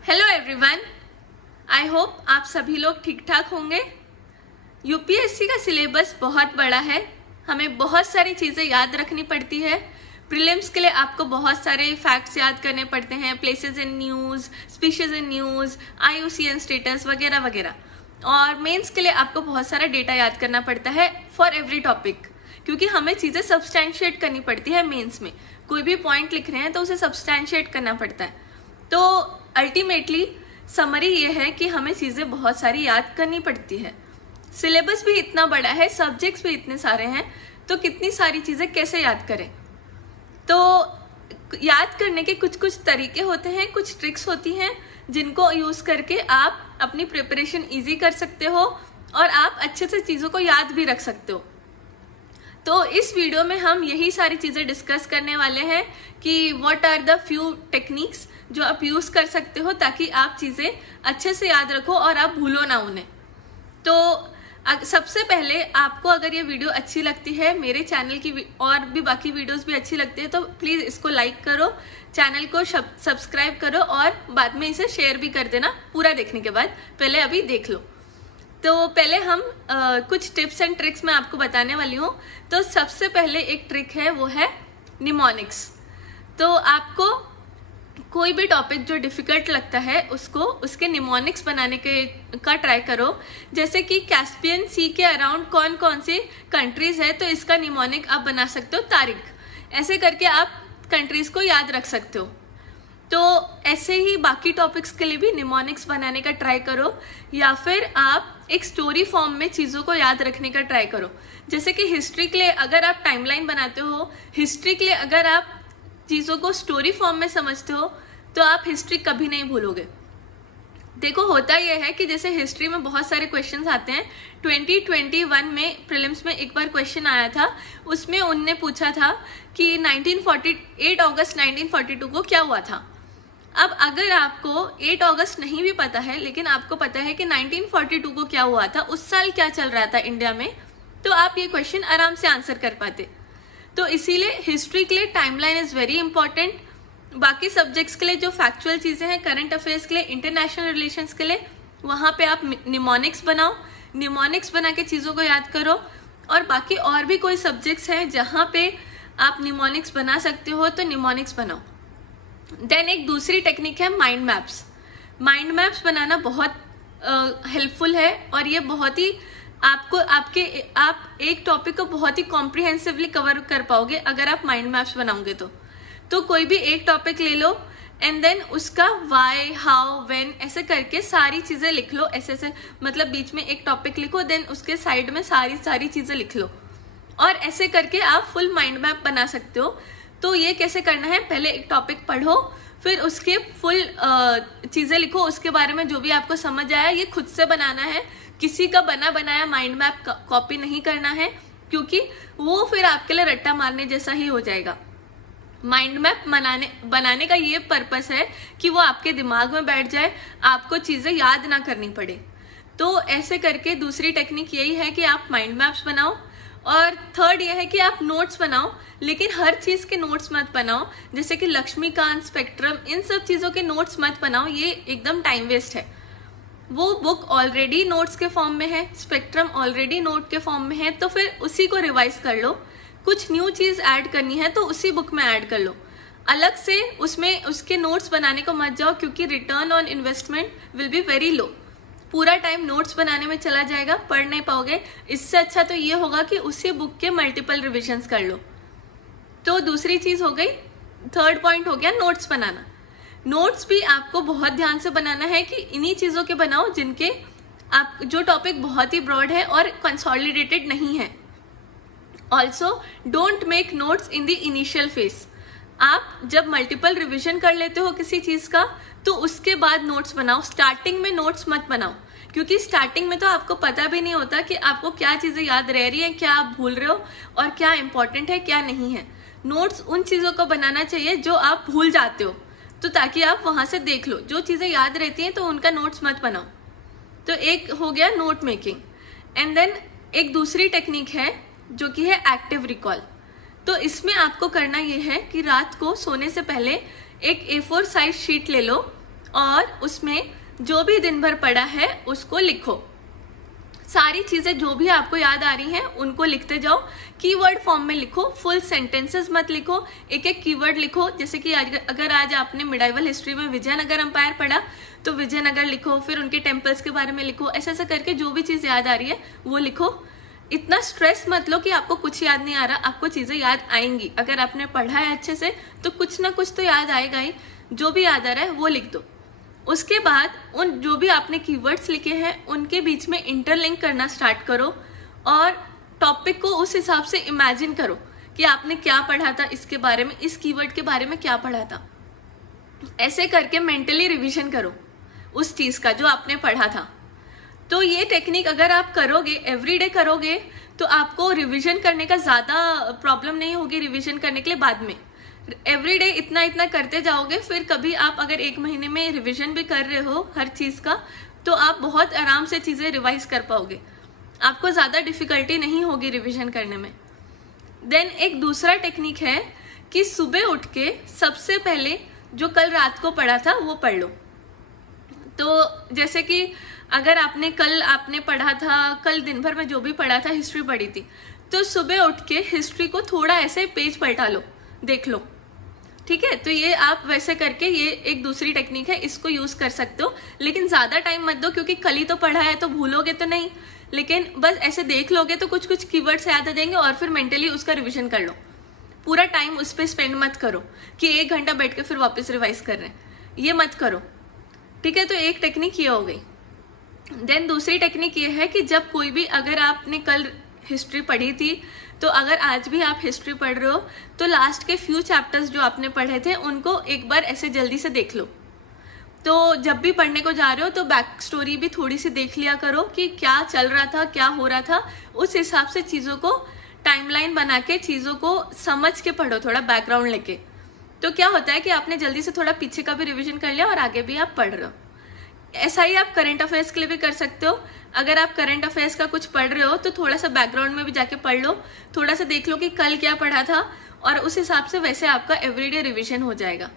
Hello everyone, I hope आप सभी लोग ठीक ठाक होंगे। यूपीएससी का सिलेबस बहुत बड़ा है, हमें बहुत सारी चीज़ें याद रखनी पड़ती है। प्रीलिम्स के लिए आपको बहुत सारे फैक्ट्स याद करने पड़ते हैं, places in news, species in news, IUCN status वगैरह वगैरह। और मेंस के लिए आपको बहुत सारा डेटा याद करना पड़ता है फॉर एवरी टॉपिक, क्योंकि हमें चीज़ें सब्सटैंशिएट करनी पड़ती है। मेंस में कोई भी पॉइंट लिख रहे हैं तो उसे सब्सटैंशिएट करना पड़ता है। तो अल्टीमेटली समरी ये है कि हमें चीज़ें बहुत सारी याद करनी पड़ती है। सिलेबस भी इतना बड़ा है, सब्जेक्ट्स भी इतने सारे हैं, तो कितनी सारी चीज़ें कैसे याद करें। तो याद करने के कुछ कुछ तरीके होते हैं, कुछ ट्रिक्स होती हैं जिनको यूज़ करके आप अपनी प्रिपरेशन ईजी कर सकते हो और आप अच्छे से चीज़ों को याद भी रख सकते हो। तो इस वीडियो में हम यही सारी चीज़ें डिस्कस करने वाले हैं कि what are the few techniques जो आप यूज़ कर सकते हो ताकि आप चीज़ें अच्छे से याद रखो और आप भूलो ना उन्हें। तो सबसे पहले आपको अगर ये वीडियो अच्छी लगती है, मेरे चैनल की और भी बाकी वीडियोस भी अच्छी लगती है, तो प्लीज़ इसको लाइक करो, चैनल को सब्सक्राइब करो और बाद में इसे शेयर भी कर देना पूरा देखने के बाद। पहले अभी देख लो। तो पहले हम कुछ टिप्स एंड ट्रिक्स मैं आपको बताने वाली हूँ। तो सबसे पहले एक ट्रिक है, वो है निमोनिक्स। तो आपको कोई भी टॉपिक जो डिफिकल्ट लगता है उसको उसके निमोनिक्स बनाने का ट्राई करो। जैसे कि कैस्पियन सी के अराउंड कौन कौन सी कंट्रीज है, तो इसका निमोनिक आप बना सकते हो तारिक। ऐसे करके आप कंट्रीज को याद रख सकते हो। तो ऐसे ही बाकी टॉपिक्स के लिए भी निमोनिक्स बनाने का ट्राई करो, या फिर आप एक स्टोरी फॉर्म में चीज़ों को याद रखने का ट्राई करो। जैसे कि हिस्ट्री के लिए अगर आप टाइमलाइन बनाते हो, हिस्ट्री के लिए अगर आप चीज़ों को स्टोरी फॉर्म में समझते हो, तो आप हिस्ट्री कभी नहीं भूलोगे। देखो होता यह है कि जैसे हिस्ट्री में बहुत सारे क्वेश्चंस आते हैं। 2021 में प्रीलिम्स में एक बार क्वेश्चन आया था, उसमें उनने पूछा था कि 8 अगस्त 1942 को क्या हुआ था। अब अगर आपको 8 अगस्त नहीं भी पता है, लेकिन आपको पता है कि 1942 को क्या हुआ था, उस साल क्या चल रहा था इंडिया में, तो आप ये क्वेश्चन आराम से आंसर कर पाते। तो इसीलिए हिस्ट्री के लिए टाइमलाइन इज वेरी इंपॉर्टेंट। बाकी सब्जेक्ट्स के लिए जो फैक्चुअल चीज़ें हैं, करंट अफेयर्स के लिए, इंटरनेशनल रिलेशंस के लिए, वहाँ पे आप निमोनिक्स बनाओ। निमोनिक्स बना के चीज़ों को याद करो। और बाकी और भी कोई सब्जेक्ट्स हैं जहाँ पे आप निमोनिक्स बना सकते हो, तो निमोनिक्स बनाओ। देन एक दूसरी टेक्निक है माइंड मैप्स। माइंड मैप्स बनाना बहुत हेल्पफुल है और ये बहुत ही आप एक टॉपिक को बहुत ही कॉम्प्रिहेंसिवली कवर कर पाओगे अगर आप माइंड मैप्स बनाओगे। तो कोई भी एक टॉपिक ले लो एंड देन उसका वाई, हाउ, व्हेन ऐसे करके सारी चीज़ें लिख लो। ऐसे मतलब बीच में एक टॉपिक लिखो, देन उसके साइड में सारी चीज़ें लिख लो, और ऐसे करके आप फुल माइंड मैप बना सकते हो। तो ये कैसे करना है, पहले एक टॉपिक पढ़ो, फिर उसके फुल चीज़ें लिखो, उसके बारे में जो भी आपको समझ आया ये खुद से बनाना है। किसी का बना बनाया माइंड मैप कॉपी नहीं करना है, क्योंकि वो फिर आपके लिए रट्टा मारने जैसा ही हो जाएगा। माइंड मैप बनाने का ये पर्पस है कि वो आपके दिमाग में बैठ जाए, आपको चीज़ें याद ना करनी पड़े। तो ऐसे करके दूसरी टेक्निक यही है कि आप माइंड मैप्स बनाओ। और थर्ड ये है कि आप नोट्स बनाओ, लेकिन हर चीज़ के नोट्स मत बनाओ। जैसे कि लक्ष्मीकांत, स्पेक्ट्रम, इन सब चीज़ों के नोट्स मत बनाओ, ये एकदम टाइम वेस्ट है। वो बुक ऑलरेडी नोट्स के फॉर्म में है, स्पेक्ट्रम ऑलरेडी नोट के फॉर्म में है, तो फिर उसी को रिवाइज कर लो। कुछ न्यू चीज़ ऐड करनी है तो उसी बुक में ऐड कर लो, अलग से उसमें उसके नोट्स बनाने को मत जाओ, क्योंकि return on investment will be very low. पूरा टाइम नोट्स बनाने में चला जाएगा, पढ़ नहीं पाओगे। इससे अच्छा तो ये होगा कि उसी बुक के मल्टीपल रिविजन्स कर लो। तो दूसरी चीज़ हो गई, थर्ड पॉइंट हो गया नोट्स बनाना। नोट्स भी आपको बहुत ध्यान से बनाना है कि इन्हीं चीज़ों के बनाओ जिनके आप जो टॉपिक बहुत ही ब्रॉड है और कंसोलिडेटेड नहीं है। Also don't make notes in the initial phase. आप जब मल्टीपल रिविजन कर लेते हो किसी चीज़ का, तो उसके बाद नोट्स बनाओ। स्टार्टिंग में नोट्स मत बनाओ, क्योंकि स्टार्टिंग में तो आपको पता भी नहीं होता कि आपको क्या चीज़ें याद रह रही हैं, क्या आप भूल रहे हो और क्या इंपॉर्टेंट है क्या नहीं है। नोट्स उन चीज़ों को बनाना चाहिए जो आप भूल जाते हो, तो ताकि आप वहाँ से देख लो। जो चीज़ें याद रहती हैं तो उनका नोट्स मत बनाओ। तो एक हो गया नोट मेकिंग। एंड देन एक दूसरी टेक्निक है जो कि है एक्टिव रिकॉल। तो इसमें आपको करना ये है कि रात को सोने से पहले एक A4 साइज शीट ले लो और उसमें जो भी दिन भर पढ़ा है उसको लिखो। सारी चीजें जो भी आपको याद आ रही हैं उनको लिखते जाओ, कीवर्ड फॉर्म में लिखो, फुल सेंटेंसेस मत लिखो, एक एक कीवर्ड लिखो। जैसे कि अगर आज आपने मिडाइवल हिस्ट्री में विजयनगर एम्पायर पढ़ा तो विजयनगर लिखो, फिर उनके टेम्पल्स के बारे में लिखो, ऐसा ऐसा करके जो भी चीज याद आ रही है वो लिखो। इतना स्ट्रेस मत लो कि आपको कुछ याद नहीं आ रहा, आपको चीजें याद आएंगी। अगर आपने पढ़ा है अच्छे से तो कुछ ना कुछ तो याद आएगा ही। जो भी याद आ रहा है वो लिख दो। उसके बाद उन जो भी आपने कीवर्ड्स लिखे हैं उनके बीच में इंटरलिंक करना स्टार्ट करो और टॉपिक को उस हिसाब से इमेजिन करो कि आपने क्या पढ़ा था इसके बारे में, इस कीवर्ड के बारे में क्या पढ़ा था। ऐसे करके मेंटली रिवीजन करो उस चीज का जो आपने पढ़ा था। तो ये टेक्निक अगर आप करोगे, एवरीडे करोगे, तो आपको रिवीजन करने का ज्यादा प्रॉब्लम नहीं होगी रिवीजन करने के लिए बाद में। एवरीडे इतना इतना करते जाओगे, फिर कभी आप अगर 1 महीने में रिवीजन भी कर रहे हो हर चीज का, तो आप बहुत आराम से चीजें रिवाइज कर पाओगे, आपको ज्यादा डिफिकल्टी नहीं होगी रिवीजन करने में। देन एक दूसरा टेक्निक है कि सुबह उठ के सबसे पहले जो कल रात को पढ़ा था वो पढ़ लो। तो जैसे कि अगर आपने पढ़ा था, कल दिन भर में जो भी पढ़ा था, हिस्ट्री पढ़ी थी, तो सुबह उठ के हिस्ट्री को थोड़ा ऐसे पेज पलटा लो, देख लो, ठीक है। तो ये आप वैसे करके, ये एक दूसरी टेक्निक है, इसको यूज कर सकते हो। लेकिन ज्यादा टाइम मत दो, क्योंकि कल ही तो पढ़ा है तो भूलोगे तो नहीं, लेकिन बस ऐसे देख लोगे तो कुछ कुछ कीवर्ड्स याद आ जाएंगे और फिर मेंटली उसका रिवीजन कर लो। पूरा टाइम उस पर स्पेंड मत करो कि 1 घंटा बैठ के फिर वापस रिवाइज कर रहे हैं, ये मत करो, ठीक है। तो एक टेक्निक ये हो गई। देन दूसरी टेक्निक ये है कि जब कोई भी, अगर आपने कल हिस्ट्री पढ़ी थी तो अगर आज भी आप हिस्ट्री पढ़ रहे हो तो लास्ट के फ्यू चैप्टर्स जो आपने पढ़े थे उनको एक बार ऐसे जल्दी से देख लो। तो जब भी पढ़ने को जा रहे हो तो बैक स्टोरी भी थोड़ी सी देख लिया करो कि क्या चल रहा था, क्या हो रहा था, उस हिसाब से चीज़ों को टाइमलाइन बना के चीज़ों को समझ के पढ़ो, थोड़ा बैकग्राउंड लेके। तो क्या होता है कि आपने जल्दी से थोड़ा पीछे का भी रिविजन कर लिया और आगे भी आप पढ़ रहे हो। ऐसा ही आप करंट अफेयर्स के लिए भी कर सकते हो। अगर आप करंट अफेयर्स का कुछ पढ़ रहे हो तो थोड़ा सा बैकग्राउंड में भी जाके पढ़ लो, थोड़ा सा देख लो कि कल क्या पढ़ा था, और उस हिसाब से वैसे आपका एवरीडे रिवीजन हो जाएगा।